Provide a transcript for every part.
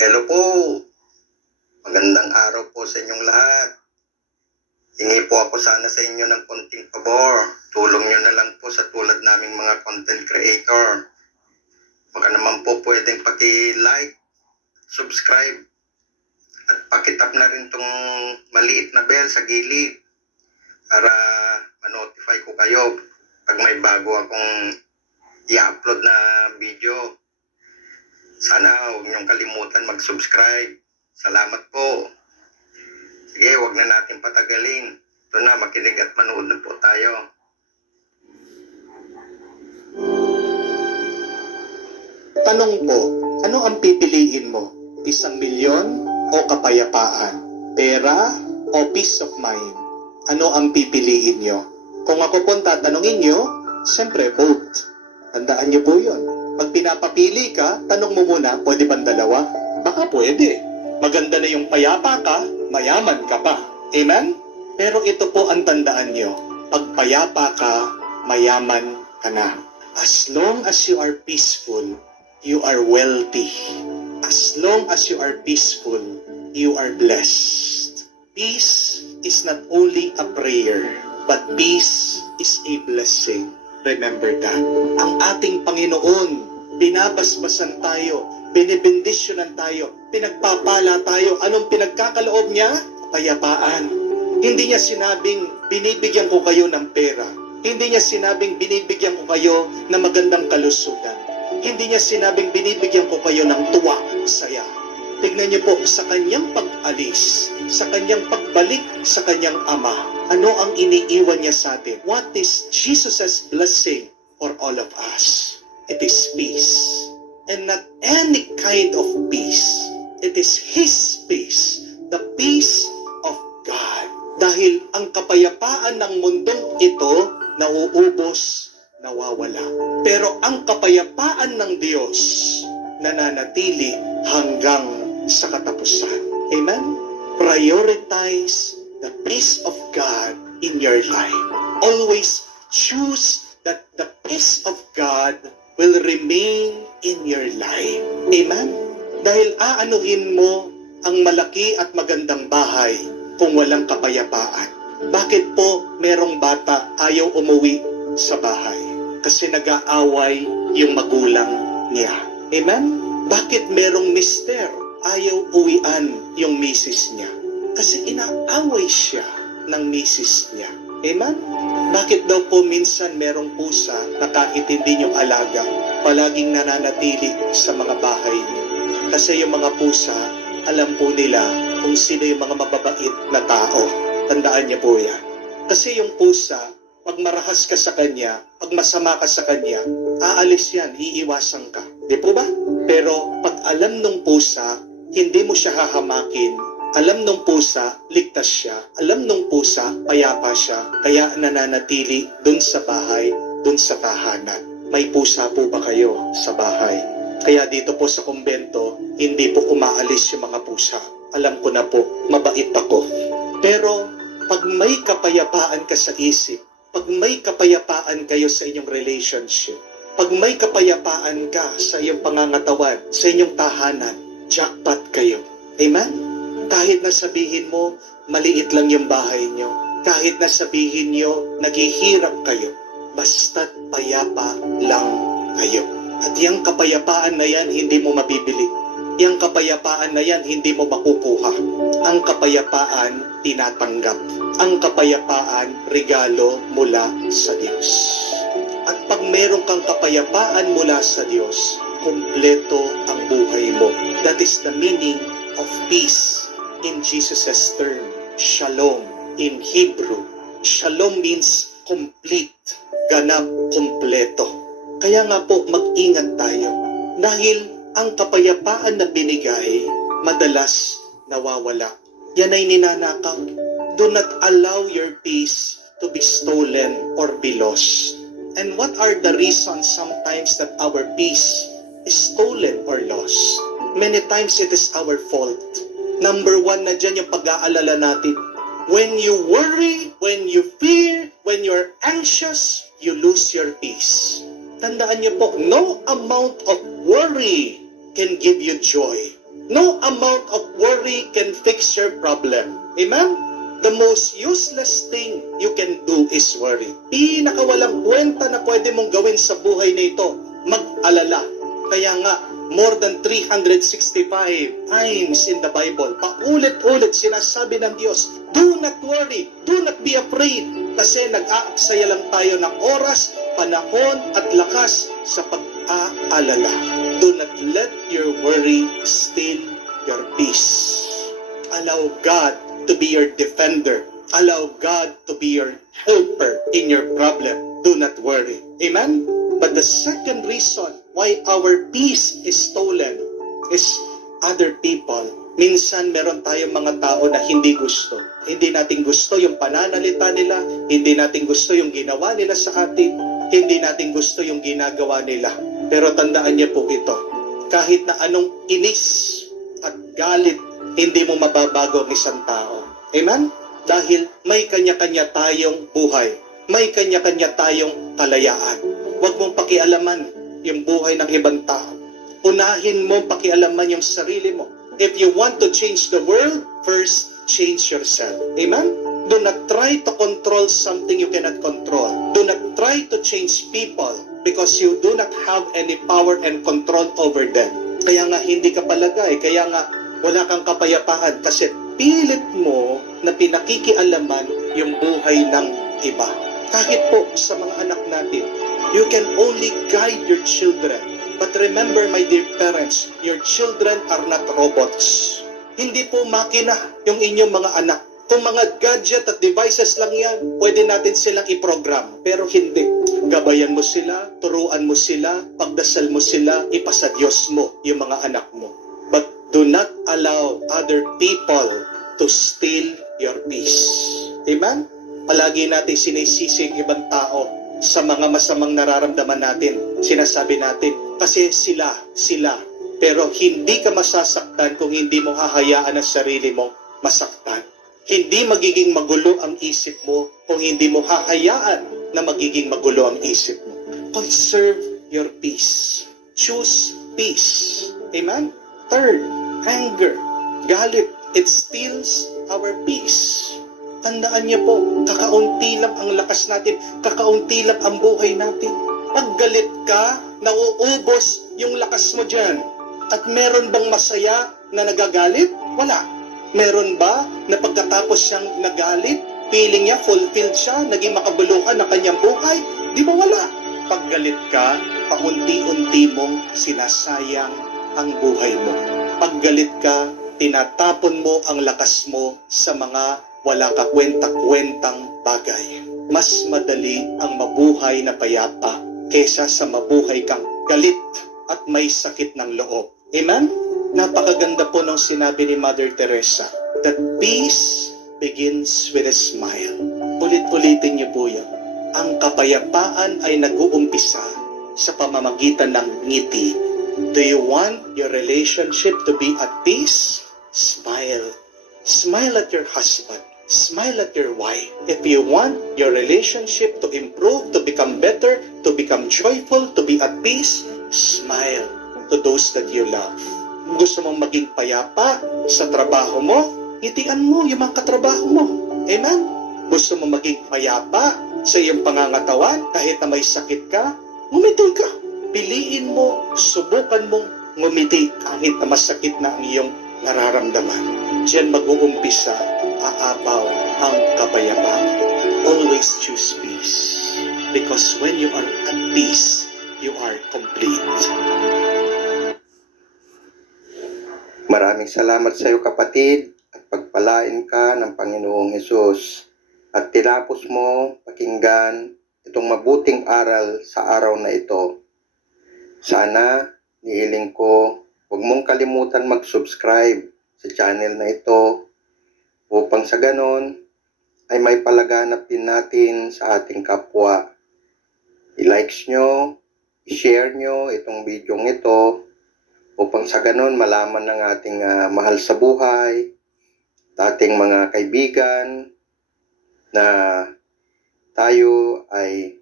Hello po. Magandang araw po sa inyong lahat. Hingi po ako sana sa inyo ng konting pabor. Tulong nyo na lang po sa tulad naming mga content creator. Baka naman po pwedeng paki-like, subscribe, at pakitap na rin tong maliit na bell sa gilid para ma-notify ko kayo pag may bago akong i-upload na video. Sana huwag niyong kalimutan mag-subscribe. Salamat po. Sige, huwag na natin patagalin. Ito na, makinig at manood na po tayo. Tanong po, ano ang pipiliin mo? 1,000,000 o kapayapaan? Pera o peace of mind? Ano ang pipiliin nyo? Kung ako po tatanungin nyo, siyempre both. Tandaan nyo po yun. Pag pinapapili ka, tanong mo muna, pwede bang dalawa? Baka pwede. Maganda na yung payapa ka, mayaman ka pa. Amen? Pero ito po ang tandaan nyo. Pag payapa ka, mayaman ka na. As long as you are peaceful, you are wealthy. As long as you are peaceful, you are blessed. Peace is not only a prayer, but peace is a blessing. Remember that. Ang ating Panginoon, binabasbasan tayo, binibendisyonan tayo, pinagpapala tayo. Anong pinagkakaloob niya? Kapayapaan. Hindi niya sinabing binibigyan ko kayo ng pera. Hindi niya sinabing binibigyan ko kayo ng magandang kalusugan. Hindi niya sinabing binibigyan ko kayo ng tuwa, saya. Tignan niyo po, sa kanyang pag-alis, sa kanyang pagbalik sa kanyang ama, ano ang iniiwan niya sa atin? What is Jesus' blessing for all of us? It is peace. And not any kind of peace. It is His peace. The peace of God. Dahil ang kapayapaan ng mundong ito, nauubos, nawawala. Pero ang kapayapaan ng Diyos, nananatili hanggang sa katapusan. Amen? Prioritize the peace of God in your life. Always choose that the peace of God will remain in your life. Amen? Dahil aanuhin mo ang malaki at magandang bahay kung walang kapayapaan. Bakit po merong bata ayaw umuwi sa bahay? Kasi nag-aaway yung magulang niya. Amen? Bakit merong mister ayaw uwian yung misis niya? Kasi inaaway siya ng misis niya. Amen? Bakit daw po minsan merong pusa na kahit hindi nyo alaga, palaging nananatili sa mga bahay niyo? Kasi yung mga pusa, alam po nila kung sino yung mga mababait na tao. Tandaan niyo po yan. Kasi yung pusa, pag marahas ka sa kanya, pag masama ka sa kanya, aalis yan, iiwasan ka. Di po ba? Pero pag alam nung pusa, hindi mo siya hahamakin. Alam nung pusa, ligtas siya. Alam nung pusa, payapa siya. Kaya nananatili dun sa bahay, dun sa tahanan. May pusa po ba kayo sa bahay? Kaya dito po sa kumbento, hindi po umaalis yung mga pusa. Alam ko na po, mabait ako. Pero pag may kapayapaan ka sa isip, pag may kapayapaan kayo sa inyong relationship, pag may kapayapaan ka sa iyong pangangatawan, sa inyong tahanan, jackpot kayo. Amen? Kahit na sabihin mo, maliit lang yung bahay nyo. Kahit na sabihin nyo, naghihirap kayo. Basta't payapa lang kayo. At yung kapayapaan na yan, hindi mo mabibili. Yung kapayapaan na yan, hindi mo makukuha. Ang kapayapaan, tinatanggap. Ang kapayapaan, regalo mula sa Diyos. At pag meron kang kapayapaan mula sa Diyos, kumpleto ang buhay mo. That is the meaning of peace in Jesus' term. Shalom in Hebrew. Shalom means complete, ganap, kumpleto. Kaya nga po, mag-ingat tayo. Dahil ang kapayapaan na binigay, madalas nawawala. Yan ay ninanakaw. Do not allow your peace to be stolen or be lost. And what are the reasons sometimes that our peace is stolen or lost? Many times it is our fault. Number one na dyan yung pag-aalala natin. When you worry, when you fear, when you're anxious, you lose your peace. Tandaan niyo po, no amount of worry can give you joy. No amount of worry can fix your problem. Amen? The most useless thing you can do is worry. Pinakawalang kwenta na pwede mong gawin sa buhay na ito, mag-alala. Kaya nga, more than 365 times in the Bible, paulit-ulit sinasabi ng Diyos, do not worry, do not be afraid, kasi nag-aaksaya lang tayo ng oras, panahon at lakas sa pag-aalala. Do not let your worry steal your peace. Allow God to be your defender. Allow God to be your helper in your problem. Do not worry. Amen? But the second reason why our peace is stolen is other people. Minsan meron tayong mga tao na hindi gusto. Hindi natin gusto yung pananalita nila. Hindi natin gusto yung ginawa nila sa atin. Hindi natin gusto yung ginagawa nila. Pero tandaan niyo po ito. Kahit na anong inis at galit, hindi mo mababago ang isang tao. Amen? Dahil may kanya-kanya tayong buhay. May kanya-kanya tayong kalayaan. Huwag mong pakialaman yung buhay ng ibang tao. Unahin mo pakialaman yung sarili mo. If you want to change the world, first change yourself. Amen? Do not try to control something you cannot control. Do not try to change people because you do not have any power and control over them. Kaya nga hindi ka palagay, kaya nga wala kang kapayapaan kasi pilit mo na pinakikialaman yung buhay ng iba. Kahit po sa mga anak natin, you can only guide your children. But remember, my dear parents, your children are not robots. Hindi po makina yung inyong mga anak. Kung mga gadget at devices lang yan, pwede natin silang i-program. Pero hindi. Gabayan mo sila, turuan mo sila, pagdasal mo sila, ipasa Diyos mo yung mga anak mo. But do not allow other people to steal your peace. Amen? Palagi natin sinisisi ang ibang tao sa mga masamang nararamdaman natin. Sinasabi natin, kasi sila. Pero hindi ka masasaktan kung hindi mo hahayaan ang sarili mo masaktan. Hindi magiging magulo ang isip mo kung hindi mo hahayaan na magiging magulo ang isip mo. Conserve your peace. Choose peace. Amen? Third, anger. Galit. It steals our peace. Tandaan niyo po, kakaunti lang ang lakas natin, kakaunti lang ang buhay natin. Pag galit ka, nauubos yung lakas mo dyan. At meron bang masaya na nagagalit? Wala. Meron ba na pagkatapos siyang nagalit, feeling niya, fulfilled siya, naging makabuluhan ng kanyang buhay? Di ba wala? Pag galit ka, paunti-unti mong sinasayang ang buhay mo. Pag galit ka, tinatapon mo ang lakas mo sa mga wala ka kwenta-kwentang bagay. Mas madali ang mabuhay na payapa kesa sa mabuhay kang galit at may sakit ng loob. Amen? Napakaganda po nung sinabi ni Mother Teresa that peace begins with a smile. Ulit-ulitin niyo po yun. Ang kapayapaan ay nag-uumpisa sa pamamagitan ng ngiti. Do you want your relationship to be at peace? Smile. Smile at your husband. Smile at your wife. If you want your relationship to improve, to become better, to become joyful, to be at peace, smile to those that you love. Gusto mong maging payapa sa trabaho mo, ngitian mo yung mga katrabaho mo. Amen? Gusto mong maging payapa sa iyong pangangatawan, kahit na may sakit ka, ngumiti ka. Piliin mo, subukan mong ngumiti kahit na masakit na ang iyong nararamdaman. Diyan mag-uumpisa, aapaw ang kapayapaan. Always choose peace. Because when you are at peace, you are complete. Maraming salamat sa iyo, kapatid, at pagpalain ka ng Panginoong Hesus. At tinapos mo pakinggan itong mabuting aral sa araw na ito. Sana, nihiling ko, huwag mong kalimutan mag-subscribe sa channel na ito upang sa ganon ay may palaganap din natin sa ating kapwa. I-likes nyo, i-share nyo itong video ito upang sa ganon malaman ng ating mahal sa buhay, ating mga kaibigan na tayo ay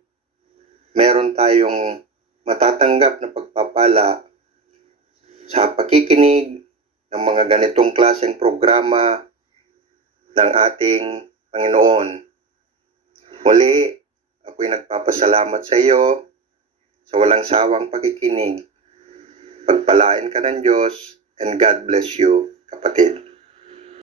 meron tayong matatanggap na pagpapala sa pakikinig ng mga ganitong klaseng programa ng ating Panginoon. Muli, ako'y nagpapasalamat sa iyo sa walang sawang pakikinig. Pagpalain ka ng Diyos, and God bless you, kapatid.